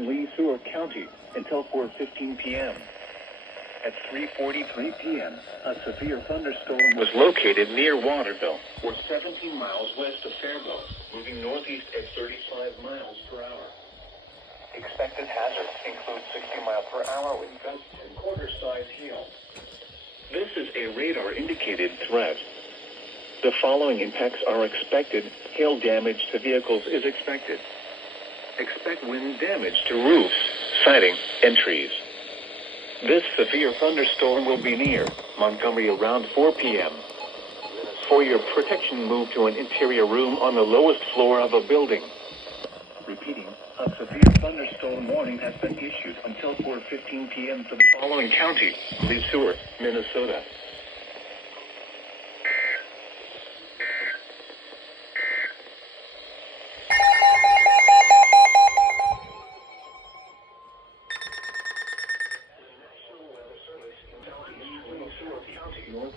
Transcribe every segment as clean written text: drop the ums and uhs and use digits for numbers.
northeastern Lee Seward County until 4:15 p.m. At 3:43 p.m., a severe thunderstorm was located near Waterville, or 17 miles west of Faribault, moving northeast at 35 miles per hour. Expected hazards include 60 miles per hour with gusts and quarter-size hail. This is a radar-indicated threat. The following impacts are expected. Hail damage to vehicles is expected. Expect wind damage to roofs, siding, and trees. This severe thunderstorm will be near Montgomery around 4 p.m. For your protection, move to an interior room on the lowest floor of a building. Repeating, a severe thunderstorm warning has been issued until 4:15 p.m. for the following county: Lee Seward, Minnesota.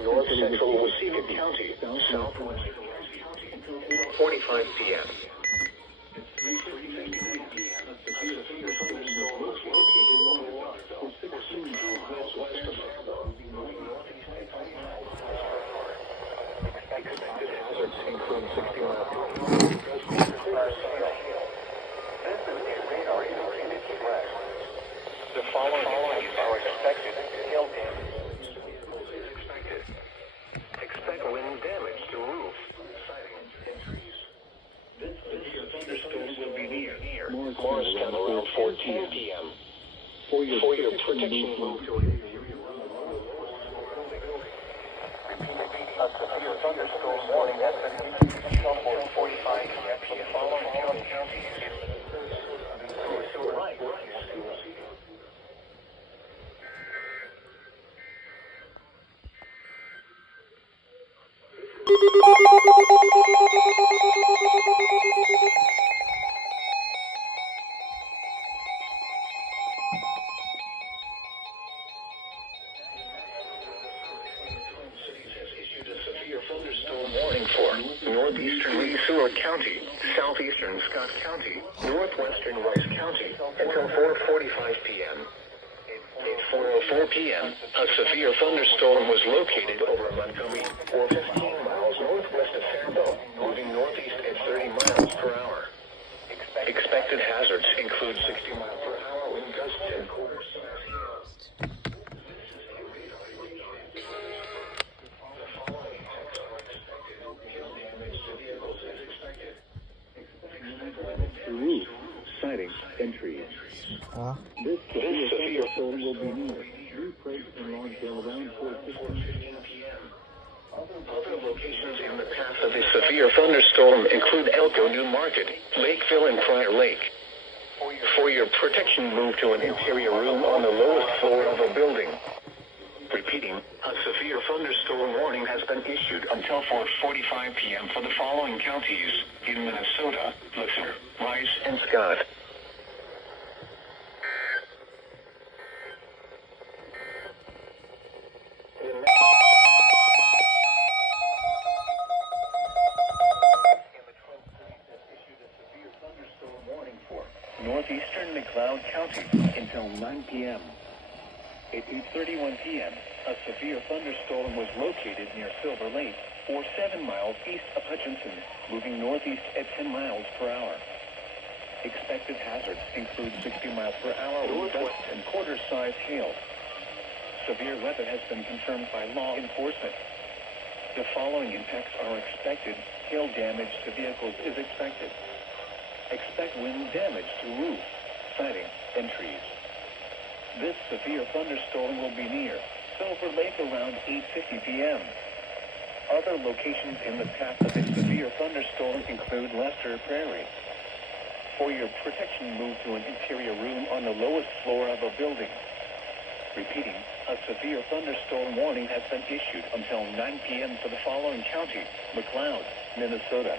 North Central Waseca County, Southwest 45 p.m. Expected hazards include 60 miles per hour. The following are expected. Hail damage. Expect wind damage to roofs, siding, and trees. This severe thunderstorm will be near Morristown around 14 p.m. For your protection, move to an interior room. A severe thunderstorm warning has been issued until 4:45 p.m. for the following counties. Thunderstorm warning for northeastern Lee Seward County, southeastern Scott County, northwestern Rice County until 4:45 p.m. At 4:04 p.m., a severe thunderstorm was located over Montgomery, or 15 miles northwest of Faribault, moving northeast at 30 miles per hour. Expected hazards include 60 miles per hour wind gusts and quarter-size hail. Roof, siding, and trees. This severe storm will be near New Place and Longdale around 4:15 p.m. Other locations in the path of a severe thunderstorm include Elko New Market, Lakeville, and Prior Lake. For your protection, move to an interior room on the lowest floor of a building. Repeating, a severe thunderstorm warning has been issued until 4:45 p.m. for the following counties in Minnesota: Lister, Rice, and Scott. Northeastern McLeod County until 9 p.m. At 8:31 p.m., a severe thunderstorm was located near Silver Lake, or 7 miles east of Hutchinson, moving northeast at 10 miles per hour. Expected hazards include 60 miles per hour wind gusts and quarter-size hail. Severe weather has been confirmed by law enforcement. The following impacts are expected. Hail damage to vehicles is expected. Expect wind damage to roofs, siding, and trees. This severe thunderstorm will be near Silver Lake around 8:50 p.m. Other locations in the path of a severe thunderstorm include Lester Prairie. For your protection, move to an interior room on the lowest floor of a building. Repeating, a severe thunderstorm warning has been issued until 9 p.m. for the following county: McLeod, Minnesota.